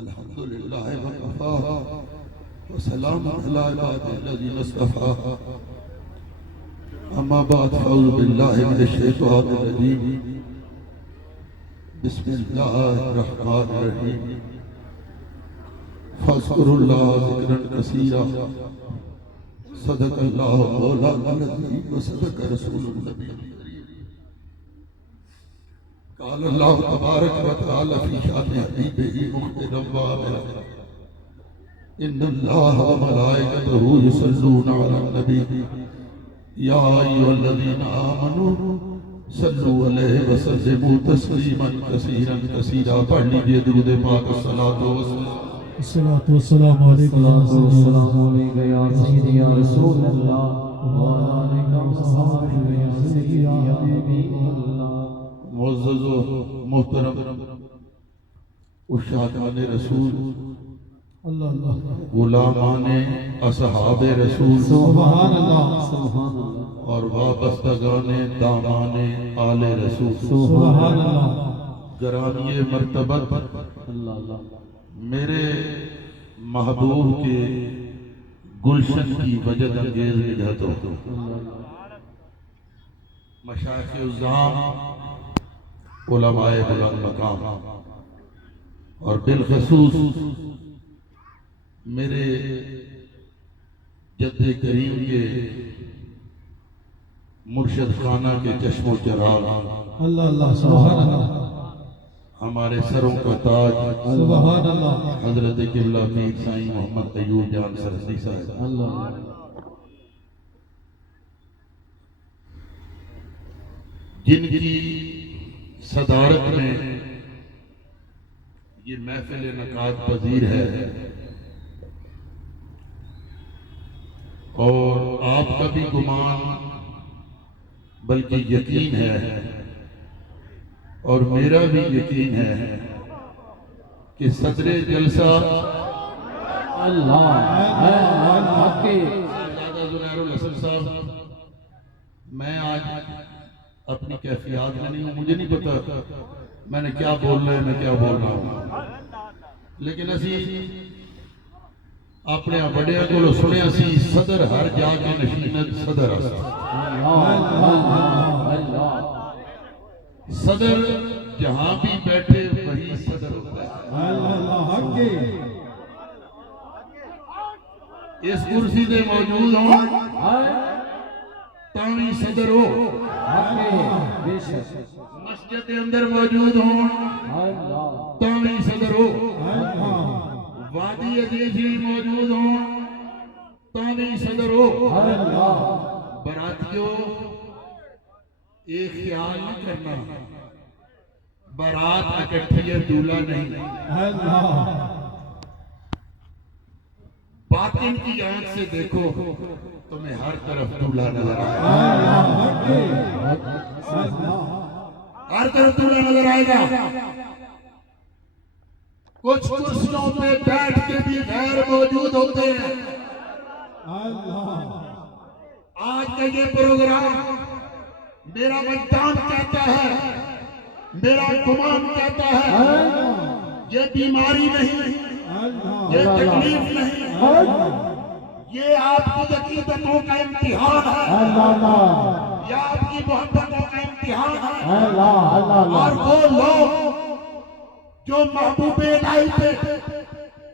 الحمد للہ وکفا وسلام علی عبادہ الذین اصطفیٰ اما بعد فاعوذ باللہ من الشیطان الرجیم بسم اللہ الرحمن الرحیم فاذکروا اللہ ذکرا کثیرا صدق اللہ مولانا العظیم وصدق رسول النبی قال اللہ تبارک و تعالی فی شان حبیبہ مخبرا وعامرا ان اللہ وملائکتہ یصلون علی النبی یا ایھا الذین آمنوا صلوا علیہ وسلموا تسلیما کثیرا کثیرا. پڑھ لیجئے درود پاک الصلاۃ والسلام علیکم یا سیدی یا رسول اللہ وعلیکم السلام یا سیدی یا حبیبی اللہ. معزز و محترم اشاعان رسول، غلامان اصحاب رسول، سبحان اللہ سبحان اللہ، اور وابستگان دامان آل رسول، سبحان اللہ. گرامی مرتبت اللہ اللہ میرے محبوب کے گلشن کی وجد انگیز نگہتوں، مشائخ عظام، علماء بلند مقام، اور بالخصوص میرے جد کریم کے مرشد خانہ کے چشم و چراغ، اللہ اللہ سبحان اللہ، ہمارے سروں کا تاج سبحان اللہ حضرت قبلہ پیر سائیں محمد ایوب جان سرسی صاحب، اللہ. جن کی صدارت میں یہ محفل انعقاد پذیر ہے، اور آپ کا بھی گمان بلکہ یقین ہے، اور میرا بھی یقین ہے کہ صدر جلسہ اللہ شہزادہ زنیر الحسن صاحب، میں آج اپنی کیفیات میں نہیں ہوں، مجھے نہیں پتا میں نے کیا بولنا ہے، میں کیا بول رہا ہوں، لیکن اسی اپنے بڑے کو سنیا سی صدر ہر جا کے نشینت صدر اسا. صدر جہاں بھی بیٹھے وہی صدر ہوتا ہے. اس کرسی دے موجود ہوں تاوی صدر ہو، مسجد کے اندر موجود ہوں تاوی صدر ہو، وادی عزیزی موجود ہوں تاوی صدر ہو. براتیوں ایک خیال نہیں کرنا، بارات اکٹھی ہے، دولہا نہیں. باطن کی آنکھ سے دیکھو تمہیں ہر طرف دولہا نظر آئے گا، ہر طرف دولہا نظر آئے گا. کچھ کرسیوں پہ بیٹھ کے بھی غیر موجود ہوتے ہیں. آج کا یہ پروگرام میرا وجدان کہتا ہے، میرا گمان کہتا ہے، یہ بیماری نہیں، یہ تکلیف نہیں، یہ آپ کی عقیدتوں کا امتحان ہے، یہ آپ کی محبتوں کا امتحان ہے. اور وہ لوگ جو محبوب الہی پہ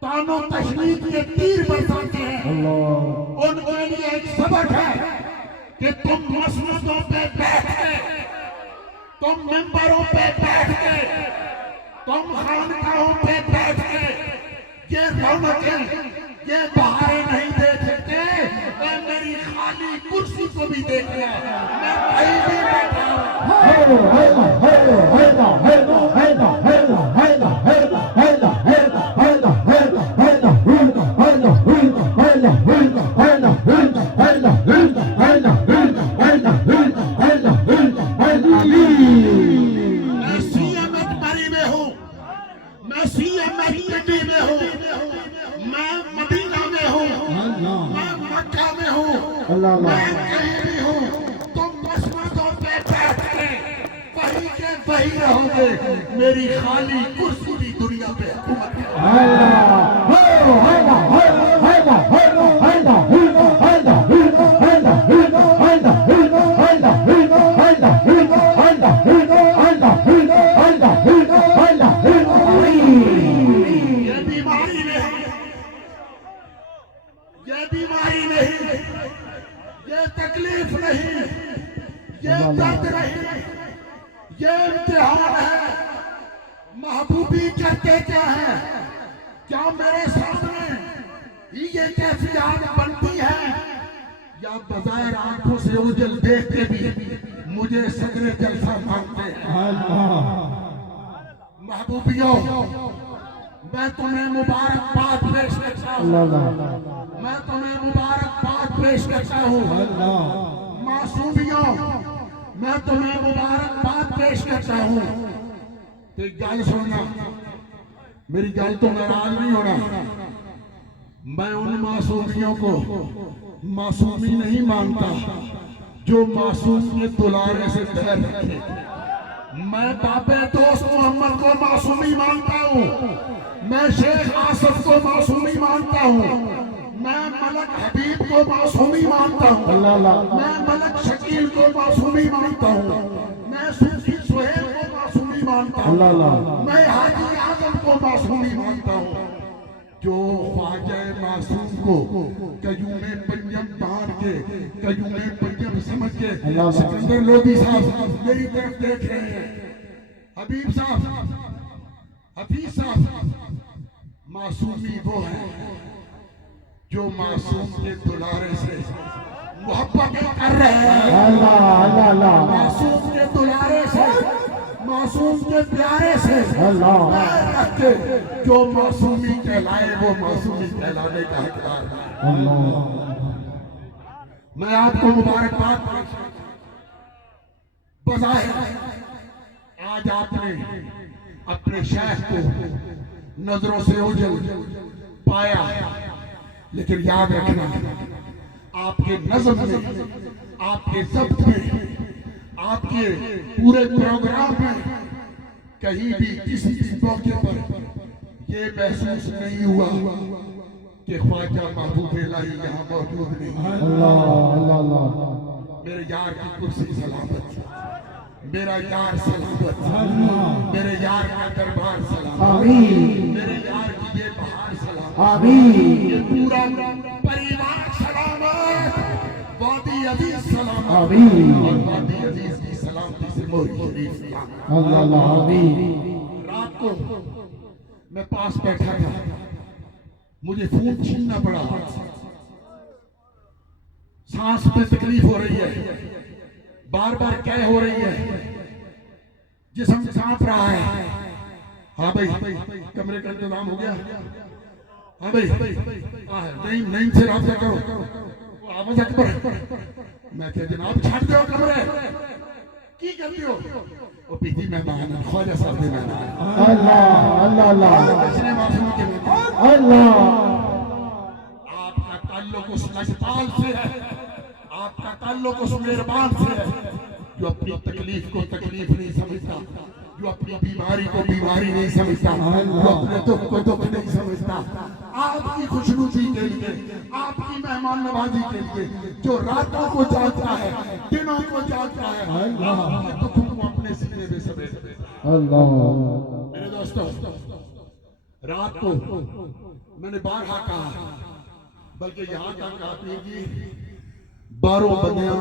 تان و تشنیع کے تیر برساتے ہیں، ان کے لیے ایک سبق ہے کہ تم مسندوں پہ بیٹھ کے، تم ممبروں پہ بیٹھ کے، تم خانقاہوں پہ بیٹھ کے یہ رونقیں، یہ بہاریں نہیں دیکھ سکتے. میں میری خالی کرسی کو بھی دیکھ لیا، میں کہیں بھی بیٹھا ہوں. میں سی ایم ایچ مری میں ہوں، میں سی ایم ایچ ٹی میں ہوں، میں مدینہ میں ہوں، میں مکہ میں ہوں، میں کہیں بھی ہوں. تم مسندوں پہ بیٹھ کے وہی کے وہی رہو گے. میری خالی کرسی بھی دنیا پہ حکومت ہے. یہ بیماری نہیں، یہ بیماری نہیں، یہ تکلیف نہیں، یہ درد نہیں، یہ امتحان ہے۔ محبوبی کرتے کیا ہے؟ کیا میرے سامنے ہی یہ کیفیات بنتی ہے یا بظاہر آنکھوں سے اوجل دیکھ کے بھی مجھے صدر جلسہ مانگتے ہیں؟ محبوبیوں، میں تمہیں مبارکباد پیش کرتا ہوں، میں تمہیں مبارکباد پیش کرتا ہوں۔ معصومیوں، میں تمہیں مبارکباد پیش کرتا ہوں۔ ایک گل سننا، میری گل تو ناراض نہیں ہونا، میں ان معصومیوں کو معصومی نہیں مانتا جو معصوم کے دلارے سے بیر رکھے۔ میں بابے دوست محمد کو معصومی مانتا ہوں، میں شیخ آصف کو معصومی مانتا ہوں، میں ملک حبیب کو معصومی مانتا ہوں، میں ملک شکیل کو معصومی مانتا ہوں، میں صوفی سہیل کو معصومی مانتا ہوں، میں حاجی اعظم کو معصومی مانتا ہوں۔ جو خواجہ معصوم کو قیوم پنجم باندھ کے، قیوم پنجم سمجھ کے، سکندر لودھی صاحب میری طرف دیکھ رہے ہیں، حبیب صاحب، حفیظ صاحب، معصومی وہ ہے جو معصوم کے دلارے سے محبتیں کر رہے ہیں، معصوم کے دلارے سے، معصوم کے پیارے سے پیر رکھ کے جو معصومی کہلائے وہ معصومی کہلانے کا حقدار ہے۔ میں آپ کو مبارکباد بظاہر آج آپ نے اپنے شیخ کو نظروں سے اوجھل پایا، لیکن یاد رکھنا آپ کے نظم میں، آپ کے ضبط میں، آپ کے پورے پروگرام میں کہیں بھی کسی بھی موقع پر یہ محسوس نہیں ہوا کہ خواجہ محبوب الہی یہاں موجود نہیں۔ میرے یار کی کرسی سلامت، میرا یار سلامت، میرے یار کا دربار سلامت، میرے یار کی یہ بہار سلامت، یہ پورا پریوار سلامت، وادی عزیز سلامت، اور وادی عزیز کی سلامتی سے موری شریف سلامت۔ رات کو میں پاس بیٹھا تھا، مجھے فون چھیننا پڑا، سانس میں تکلیف ہو رہی ہے، بار بار قے ہو رہی ہے، جسم کانپ رہا ہے۔ ہاں بھائی کمرے کا انتظام ہو گیا؟ ہاں بھائی نعیم سے رابطہ کرو، آواز اکبر۔ میں کہ جناب چھڑ دو کمرے، کی کرتی ہو؟ وہ پیتی مہمان ہے، خواجہ صاحب دے مہمان، کسنے معصوم کے مہمان۔ آپ کا تعلق اس لجپال سے ہے، آپ کا تعلق اس مہربان سے ہے جو اپنی تکلیف کو تکلیف نہیں سمجھتا، جو اپنی بیماری کو بیماری نہیں سمجھتا، جو اپنے دکھ کو دکھ نہیں سمجھتا۔ آپ کی خوشنودی کے لیے، آپ کی مہمان نوازی کے لیے جو راتوں کو جاگتا ہے، دنوں کو جاگتا ہے، آپ کے دکھوں کو اپنے سینے میں سمیٹ دیتا ہے۔ میرے دوستو، رات کو میں نے بارہا کہا، بلکہ یہاں تک کہا پیر جی باروں بندیاں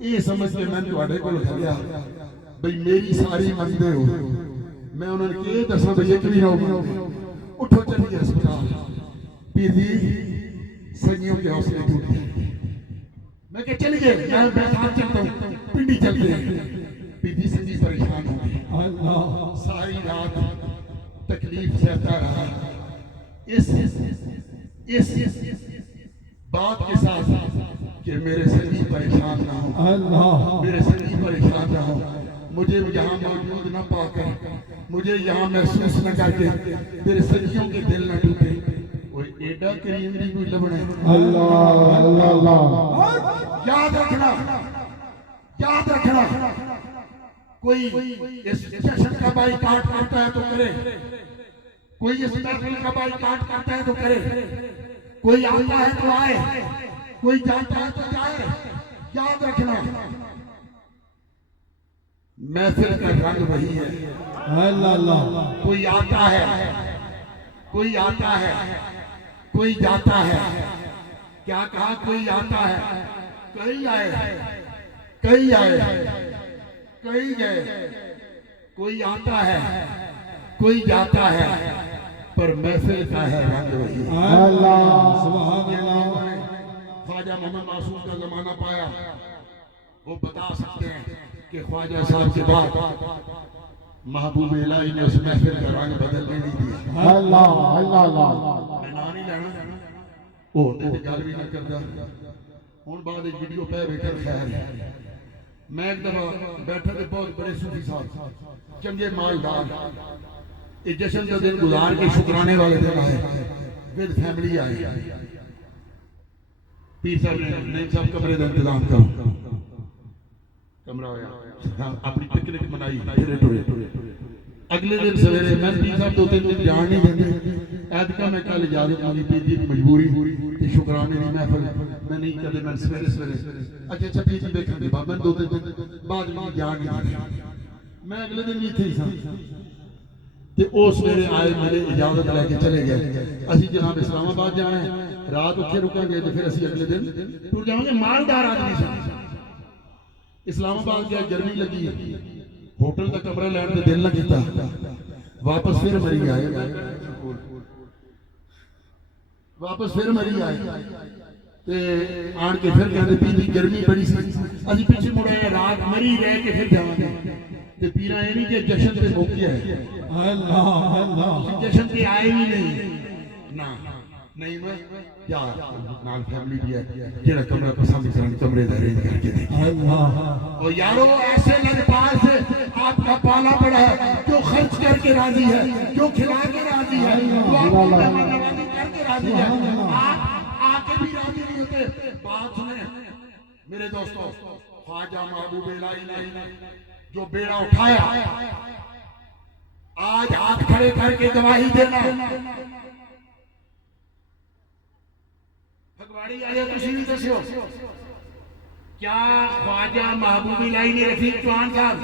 یہ سمجھ کے میں تواڈے کول کھڑیا بھئی میری ساری مندے ہو، میں انہوں نے کہے دسو بھئی یقین ہو، اٹھو چلیے ہسپتال۔ پیر جی سنگیوں کے حوصلے ٹوٹ گئے، میں کہ چلیے میں ساتھ چلتا ہوں، پنڈی چلتے ہیں۔ پیر جی سنگی پریشان ہو گئے، ساری رات تکلیف سہتا رہا، اس بات کے ساتھ کہ میرے سنگی پریشان نہ ہو، میرے سنگی پریشان نہ ہو، مجھے یہاں موجود نہ پا کر، مجھے یہاں محسوس نہ کر کے میرے سنگیوں کے دل نہ ٹوٹے۔ کوئی ایڈا کریم نہیں کوئی لبنا ہے۔ یاد رکھنا، یاد رکھنا، کوئی اس جشن کا بائیکاٹ کرتا ہے تو کرے، کوئی اس محفل کا بائیکاٹ کرتا ہے تو کرے، کوئی آتا ہے تو آئے، کوئی جاتا ہے تو جائے. یاد رکھنا محفل کا رنگ وہی ہے. اللہ اللہ. کوئی آتا ہے، کوئی آتا ہے، کوئی جاتا ہے. کیا کہا؟ کوئی آتا ہے، کئی آئے، کئی آئے، کئی گئے. کوئی آتا ہے، کوئی جاتا ہے، پر محفل کا ہے رنگ وہی. اللہ سبحان اللہ. خواجہ محمد معصوم کا زمانہ پایا، وہ بتا سکتے ہیں کہ خواجہ صاحب کے بعد محبوب الہی نے اس محفل کا رنگ بدلنے نہیں دیا. اللہ اللہ اللہ. میں نہ نہیں لینا وہ ہوتے تھے گل بھی نہ کرتا. ہوں بعد ایک ویڈیو پہ بیٹھا خیر ہے. میں ایک دفعہ بیٹھا تھے بہت بڑے صوفی صاحب چنگے مالدار، ایک جشن کا دن گزار کے شکرانے والے دن آئے، ود فیملی آئے. پیر صاحب نے نہیں صاحب کمرے کا انتظام کرو. کمرہ ہویا، اپنی پکنک منائی پھرے ٹرے. اگلے دن سویرے میں پیر صاحب 2-3 دن جان نہیں دیندے. ایدکا میں کل اجازت ملی پیر جی مجبوری تے شکرانے دی محفل میں نہیں کدے. میں سویرے اچھا اچھا پیر جی دیکھن دے بعد میں 2-3 دن بعد میں جان نہیں دی. میں اگلے دن بھی تھے ہی سا تے او سویرے آئے میرے اجازت لے کے چلے گئے. اسی جناب اسلام آباد جانا ہے، رات اتنے رکیں گے تو پھر اسی اگلے دن ٹر جاؤں گے. مالدار آدمی سے اسلام آباد گیا، گرمی لگی، ہوٹل کا کمرہ لین تے دل نہ کیتا، واپس پھر مری آئے، واپس پھر مری آئے تے آن کے پھر کہتے پیر گرمی بڑی سی. اسی پیچھے مڑے رات مری رہ کے پھر جاؤں گے. تے پیرا یہ نہیں کہ جشن تے موقع ہے. اللہ اللہ. جشن تے آئے ہی نہیں نا نہیں. میں یا نال فیملی بھی ہے جڑا کمرہ پسند کرن کمرے دا ارینج کر کے دے. اللہ. اور یارو ایسے لجپال سے آپ کا پالا پڑا ہے جو خرچ کر کے راضی ہے، جو کھلا کے راضی ہے، جو آپ کو مہمان نوازی کر کے راضی ہے. آپ آ کے بھی راضی نہیں ہوتے. بات سنیں میرے دوستو، خواجہ محبوب الہی نے جو بیڑا اٹھایا، آج ہاتھ کھڑے کر کے گواہی دینا. پھگواڑی آیا تسی بھی دسیو کیا خواجہ محبوب الہی نے رفیق چوہان صاحب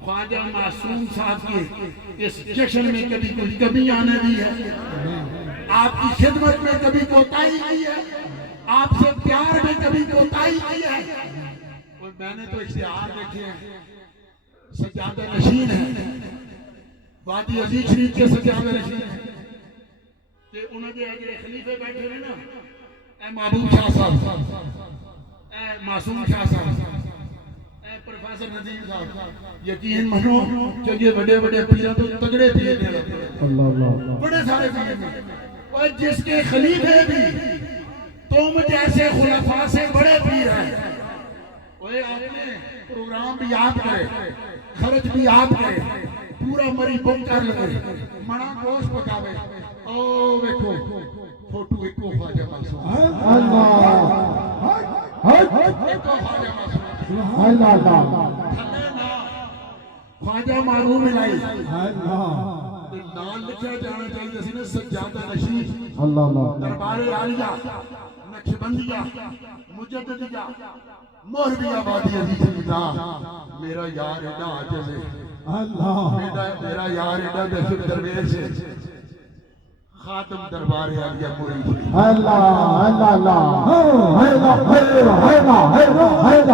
خواجہ معصوم صاحب کے اس جشن میں کبھی کوئی کمی آنے دی ہے؟ آپ کی خدمت میں کبھی کوتاہی کی ہے؟ آپ سے پیار میں کبھی کوتاہی کی ہے؟ اور میں نے تو اشتہار دیکھے ہیں، سجادہ نشین ہے، وادی عزیز شریف کے سجادہ نشین ہے کہ انہوں نے جو خلیفے بیٹھے ہیں نا، اے محبوب شاہ صاحب، اے معصوم شاہ صاحب، اے پروفیسر نظیم صاحب، یقین منو کہ یہ بڑے بڑے پیروں تو تگڑے پیر ہیں. اللہ اللہ. بڑے سارے پیر ہیں، اور جس کے خلیفے بھی تم جیسے خلفاء سے بڑے پیر ہیں. اوے آپ نے پروگرام بھی آپ کرے، خرچ بھی آپ کرے، پورا مری بک کر لگے، منا گوشت پکاوے. او ویکھو فوٹو ایکو خواجہ معصوم. اللہ. ایکو خواجہ معصوم. اللہ اللہ. تھلے نا خواجہ محبوب الہی اللہ. نام لکھا جانا چاہیے سی نا سجادہ نشین. اللہ اللہ. دربار عالیہ، نقشبندیہ، مجددیہ، مہرویہ وادی عزیز نظام. میرا یار ایڈا عاجز ہے، اللہ. میرا یار ایڈا دہشت درویش ہے، خاتم دربار عالیہ مرید. اللہ اللہ اللہ. اللہ اللہ اللہ اللہ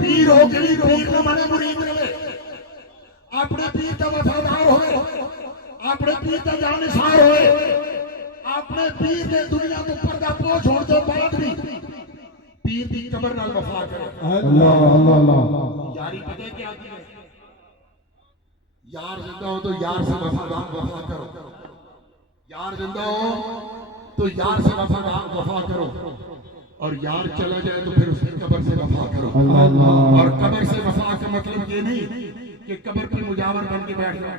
پیر ہو کے بھی پیر نہ بنے مرید رہے. اپنے پیر کا وفادار ہوئے، اپنے پیر کا جانثار ہوئے، اپنے پیر نے دنیا کو پردہ پوچھ ہونے تو بعد بھی پیر دی قبر نال وفا کرے. اللہ اللہ اللہ. یاری پتہ ہے کیا ہے؟ یار زندہ ہو تو یار سے وفا کرو. یار زندہ ہو تو یار سے وفا کرو، اور یار چلا جائے تو پھر اس کی قبر سے وفا کرو. اور قبر سے وفا کا مطلب یہ نہیں کہ قبر پر مجاور بن کے بیٹھ جائے.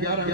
11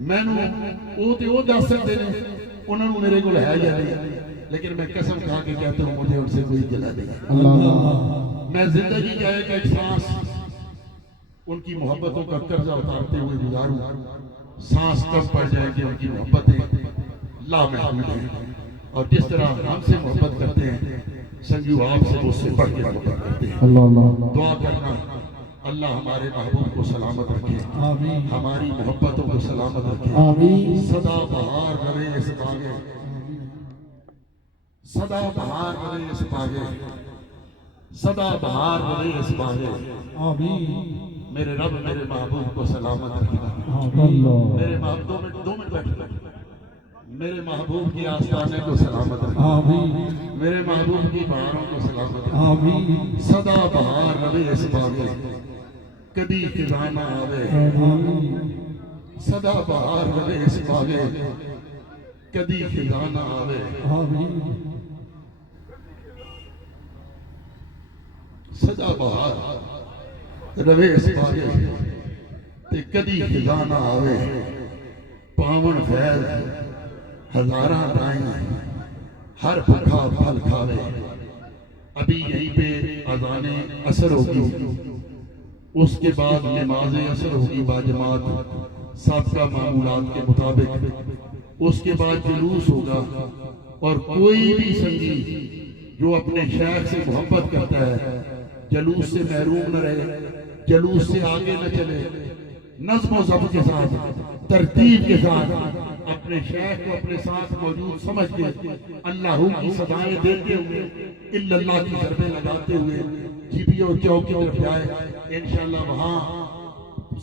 ਮੈਨੂੰ ਉਹ ਤੇ ਉਹ ਦੱਸ ਸਕਦੇ ਨੇ, ਉਹਨਾਂ ਨੂੰ ਮੇਰੇ ਕੋਲ ਹੈ ਜਾਂ ਨਹੀਂ, لیکن میں قسم کھا کے کہتا ہوں مجھے ان سے کوئی گلہ نہیں. میں زندگی کا ایک سانس ان کی محبتوں کا قرضہ اتارتے ہوئے گزاروں. سانس کم پڑ جائے کہ ان کی محبتیں لامحدود ہیں، اور جس طرح ہم سے محبت کرتے ہیں سنگیو آپ سے اس سے بڑھ کے محبت کرتے ہیں. دعا کرنا اللہ ہمارے محبوب کو سلامت رکھے، ہماری محبتوں کو سلامت رکھے. صدا بہار روے اس باغے، صدا بہار روے اس باغے، صدا بہار روے اس باغے. میرے رب میرے محبوب کو سلامت رکھنا. میرے محبوب 2 منٹ بیٹھ میرے محبوب کی آستانے کو سلامت رکھنا، میرے محبوب کی بہاروں کو سلامت رکھنا. صدا بہار روے اس باغے کبھی خزاں نہ آوے، صدا بہار روے اس باغے کبھی خزاں نہ آوے. صدا بہار روے اس باغے تے کدی خزاں نہ آوے. پاون فیض ہزاراں دائیں ہر بھکھا پھل کھاوے. ابھی یہیں پہ اذان عصر ہوگی، اس کے بعد نماز عصر ہوگی باجماعت سابقہ معمولات کے مطابق. اس کے بعد جلوس ہوگا، اور کوئی بھی سنگی جو اپنے شیخ سے محبت کرتا ہے جلوس سے محروم نہ رہے، جلوس سے آگے نہ چلے. نظم و ضبط کے ساتھ، ترتیب کے ساتھ اپنے شیخ کو اپنے ساتھ موجود سمجھ کے اللہ کی صدائیں دیتے ہوئے، الا اللہ کی ضربیں لگاتے ہوئے جی پی اور چوک کی طرف جائے. انشاءاللہ وہاں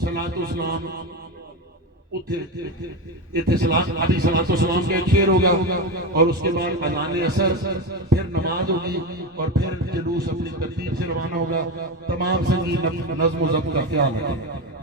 صلاۃ و سلام ابھی صلاۃ و سلام کا ایک شعر ہوگا، اور اس کے بعد اذان عصر، پھر نماز ہوگی، اور پھر جلوس اپنی ترتیب سے روانہ ہوگا. تمام سنگی نظم و ضبط کا خیال رکھیں.